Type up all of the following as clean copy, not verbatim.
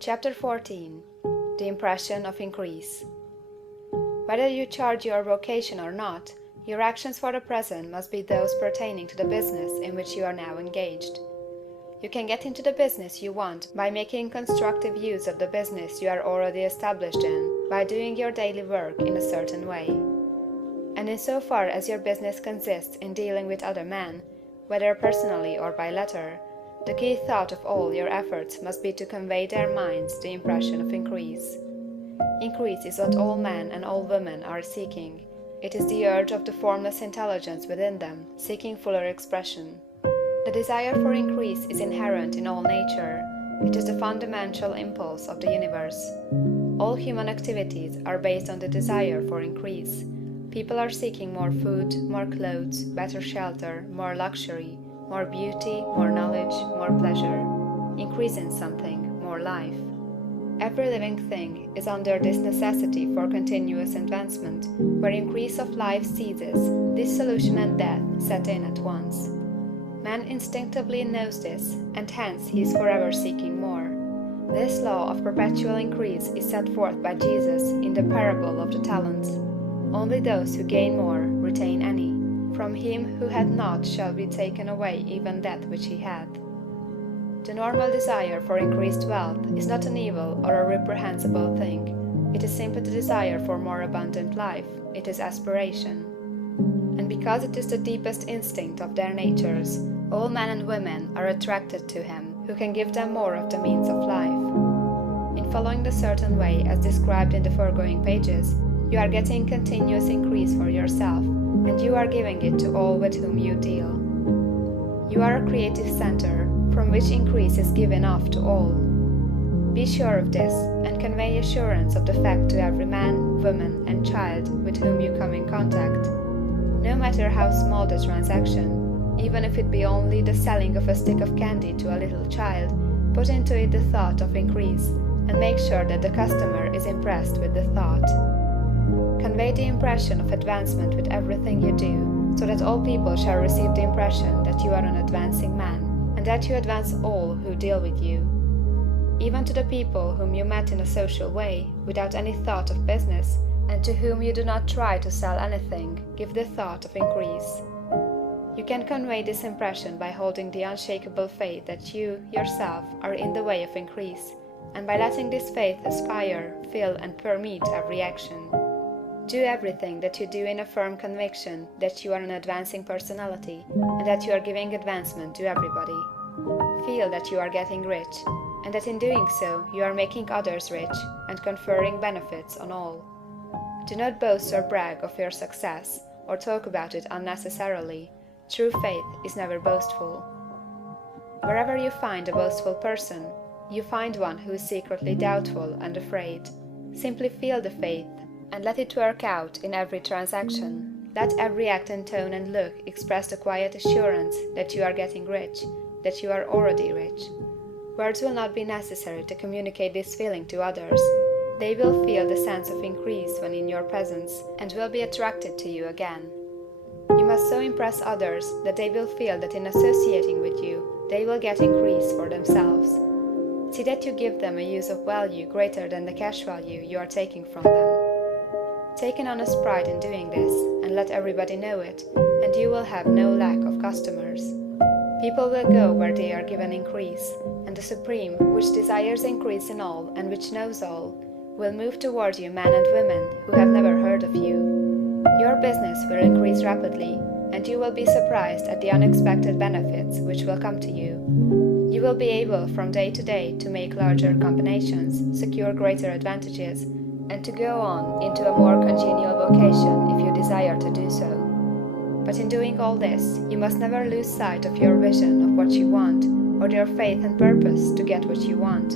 Chapter 14. The Impression of Increase. Whether you charge your vocation or not, your actions for the present must be those pertaining to the business in which you are now engaged. You can get into the business you want by making constructive use of the business you are already established in, by doing your daily work in a certain way. And insofar as your business consists in dealing with other men, whether personally or by letter, the key thought of all your efforts must be to convey their minds the impression of increase. Increase is what all men and all women are seeking. It is the urge of the formless intelligence within them, seeking fuller expression. The desire for increase is inherent in all nature. It is the fundamental impulse of the universe. All human activities are based on the desire for increase. People are seeking more food, more clothes, better shelter, more luxury, more beauty, more knowledge, more pleasure. Increase in something, more life. Every living thing is under this necessity for continuous advancement. Where increase of life ceases, dissolution and death set in at once. Man instinctively knows this, and hence he is forever seeking more. This law of perpetual increase is set forth by Jesus in the parable of the talents. Only those who gain more retain any. From him who had not shall be taken away even that which he had. The normal desire for increased wealth is not an evil or a reprehensible thing. It is simply the desire for more abundant life. It is aspiration. And because it is the deepest instinct of their natures, all men and women are attracted to him who can give them more of the means of life. In following the certain way as described in the foregoing pages, you are getting continuous increase for yourself, and you are giving it to all with whom you deal. You are a creative center, from which increase is given off to all. Be sure of this, and convey assurance of the fact to every man, woman, and child with whom you come in contact. No matter how small the transaction, even if it be only the selling of a stick of candy to a little child, put into it the thought of increase, and make sure that the customer is impressed with the thought. Convey the impression of advancement with everything you do, so that all people shall receive the impression that you are an advancing man, and that you advance all who deal with you. Even to the people whom you met in a social way, without any thought of business, and to whom you do not try to sell anything, give the thought of increase. You can convey this impression by holding the unshakable faith that you, yourself, are in the way of increase, and by letting this faith aspire, fill, and permeate every action. Do everything that you do in a firm conviction that you are an advancing personality, and that you are giving advancement to everybody. Feel that you are getting rich, and that in doing so you are making others rich, and conferring benefits on all. Do not boast or brag of your success, or talk about it unnecessarily. True faith is never boastful. Wherever you find a boastful person, you find one who is secretly doubtful and afraid. Simply feel the faith, and let it work out in every transaction. Let every act and tone and look express the quiet assurance that you are getting rich, that you are already rich. Words will not be necessary to communicate this feeling to others. They will feel the sense of increase when in your presence, and will be attracted to you again. You must so impress others that they will feel that in associating with you, they will get increase for themselves. See that you give them a use of value greater than the cash value you are taking from them. Take an honest pride in doing this, and let everybody know it, and you will have no lack of customers. People will go where they are given increase, and the Supreme, which desires increase in all and which knows all, will move toward you men and women who have never heard of you. Your business will increase rapidly, and you will be surprised at the unexpected benefits which will come to you. You will be able from day to day to make larger combinations, secure greater advantages, and to go on into a more congenial vocation if you desire to do so. But in doing all this, you must never lose sight of your vision of what you want, or your faith and purpose to get what you want.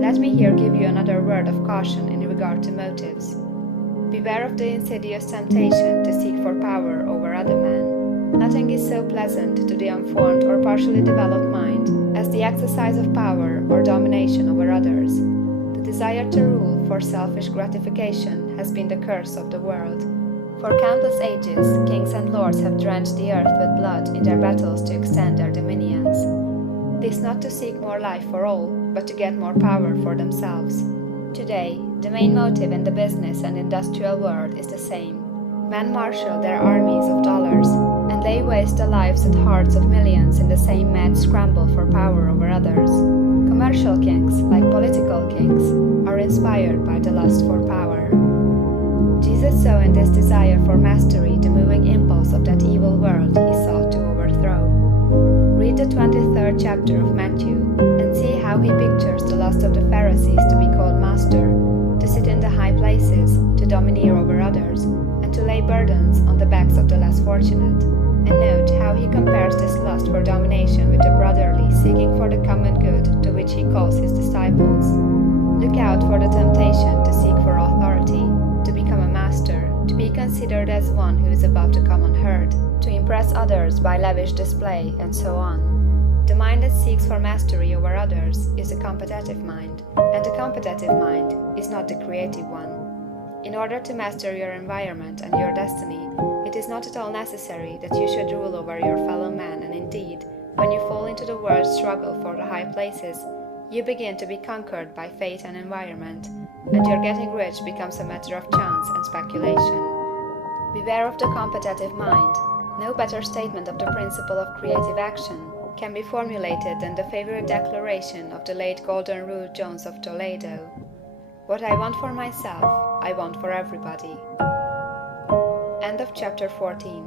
Let me here give you another word of caution in regard to motives. Beware of the insidious temptation to seek for power over other men. Nothing is so pleasant to the unformed or partially developed mind as the exercise of power or domination over others. The desire to rule for selfish gratification has been the curse of the world. For countless ages, kings and lords have drenched the earth with blood in their battles to extend their dominions. This not to seek more life for all, but to get more power for themselves. Today, the main motive in the business and industrial world is the same. Men marshal their armies of dollars, and lay waste the lives and hearts of millions in the same mad scramble for power over others. Commercial kings, like political kings, are inspired by the lust for power. Jesus saw in this desire for mastery the moving impulse of that evil world he sought to overthrow. Read the 23rd chapter of Matthew and see how he pictures the lust of the Pharisees to be called master, to sit in the high places, to domineer over others, and to lay burdens on the backs of the less fortunate. And note how he compares this lust for domination with the brotherly seeking for the common good to which he calls his disciples. Look out for the temptation to seek for authority, to become a master, to be considered as one who is above the common herd, to impress others by lavish display, and so on. The mind that seeks for mastery over others is the competitive mind, and the competitive mind is not the creative one. In order to master your environment and your destiny, it is not at all necessary that you should rule over your fellow man, and indeed, when you fall into the world's struggle for the high places, you begin to be conquered by fate and environment, and your getting rich becomes a matter of chance and speculation. Beware of the competitive mind. No better statement of the principle of creative action can be formulated than the favorite declaration of the late Golden Rule Jones of Toledo: "What I want for myself, I want for everybody." End of chapter 14.